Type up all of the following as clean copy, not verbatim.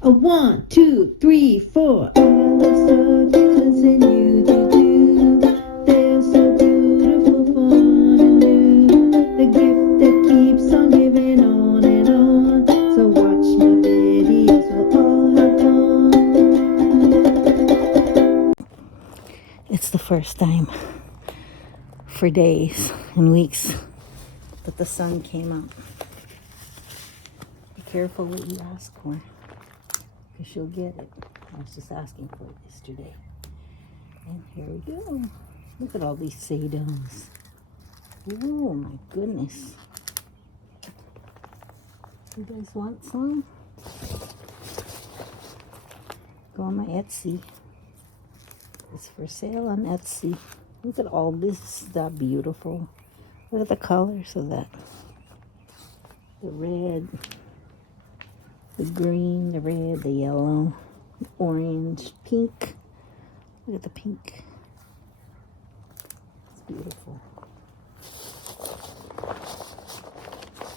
A 1, 2, 3, 4. I love succulents and you do too. They're so beautiful, fun and new. The gift that keeps on giving on and on. So watch my videos, we'll all have fun. It's the first time for days and weeks that the sun came out. Be careful what you ask for, because she'll get it. I was just asking for it yesterday. And here we go. Look at all these sedums. Oh my goodness. You guys want some? Go on my Etsy. It's for sale on Etsy. Look at all this. Is that beautiful? Look at the colors of that. The red, the green, the red, the yellow, the orange, pink. Look at the pink. It's beautiful.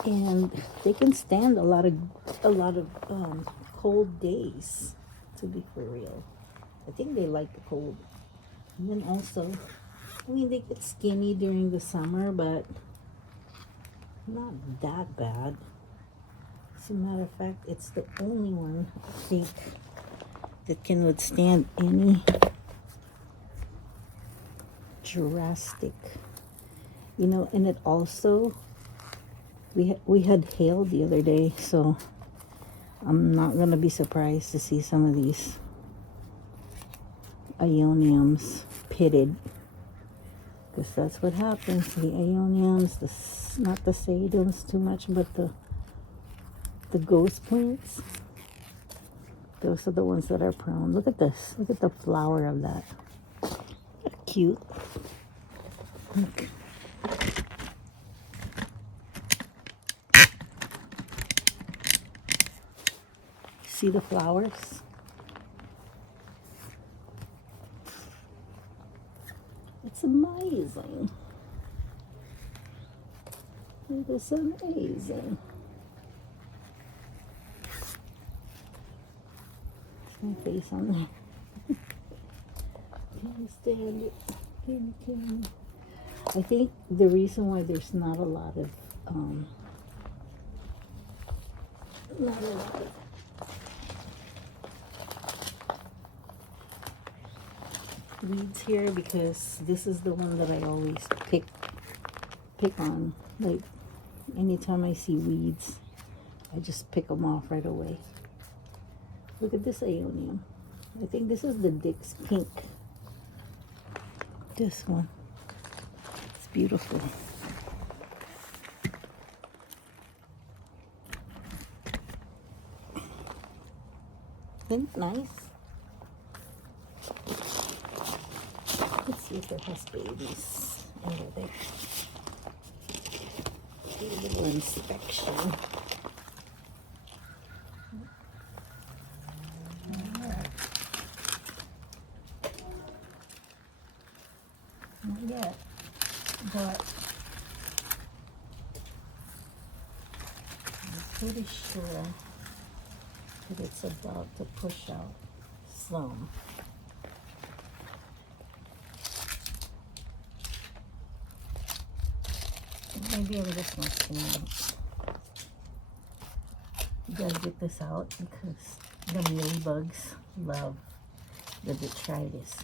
And they can stand a lot of cold days, to be for real. I think they like the cold. And then also, I mean, they get skinny during the summer, but not that bad. As a matter of fact, it's the only one, I think, that can withstand any drastic, and it also, we had hail the other day, so I'm not going to be surprised to see some of these Ioniums pitted, because that's what happens. The Ioniums, not the sedums too much, but the ghost plants, those are the ones that are prone. Look at this. Look at the flower of that. Cute. Look. See the flowers? It's amazing. It is amazing. My face on there. Can't stand it. Can't. I think the reason why there's not a lot of weeds here, because this is the one that I always pick on. Like, anytime I see weeds, I just pick them off right away. Look at this Ionium. I think this is the Dick's Pink. This one. It's beautiful. Isn't it nice? Let's see if it has babies under there. Do a little inspection. Not yet, but I'm pretty sure that it's about to push out some. Maybe I'm just not seeing it. You gotta get this out, because the mealybugs love the detritus.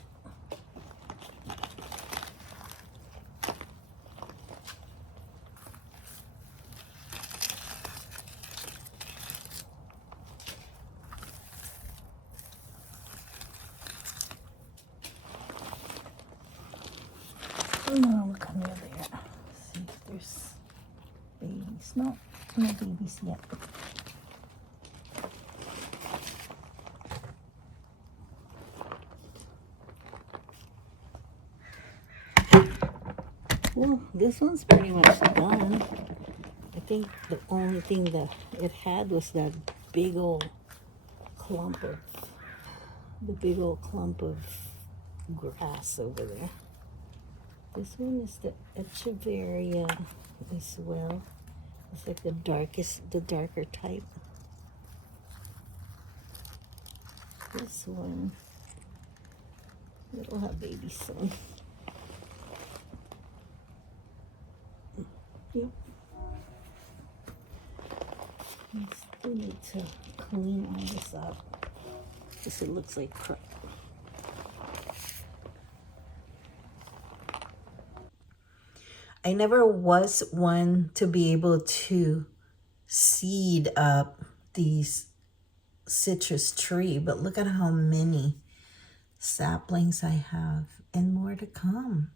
I'm gonna look under there. See if there's babies. No babies yet. Well, this one's pretty much done. I think the only thing that it had was that big old clump of grass over there. This one is the Echeveria as well. It's like the darker type. This one, it'll have babies soon. Yep. I still need to clean all this up because it looks like crap. I never was one to be able to seed up these citrus tree, but look at how many saplings I have and more to come.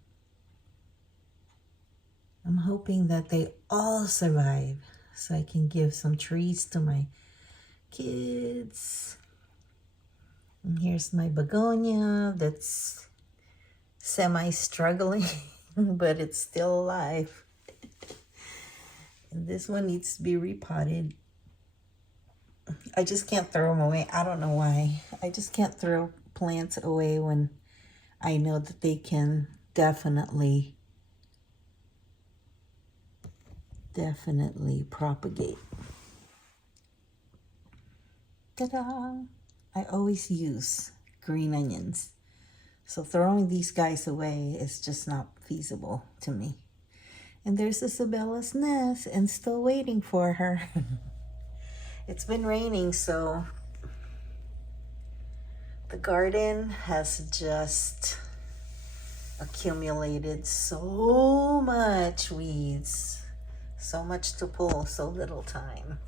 I'm hoping that they all survive so I can give some trees to my kids. And here's my begonia that's semi-struggling, but it's still alive. And this one needs to be repotted. I just can't throw them away. I don't know why. I just can't throw plants away when I know that they can definitely propagate. Ta-da! I always use green onions. So throwing these guys away is just not feasible to me. And there's Isabella's nest and still waiting for her. It's been raining, so the garden has just accumulated so much weeds, so much to pull, so little time.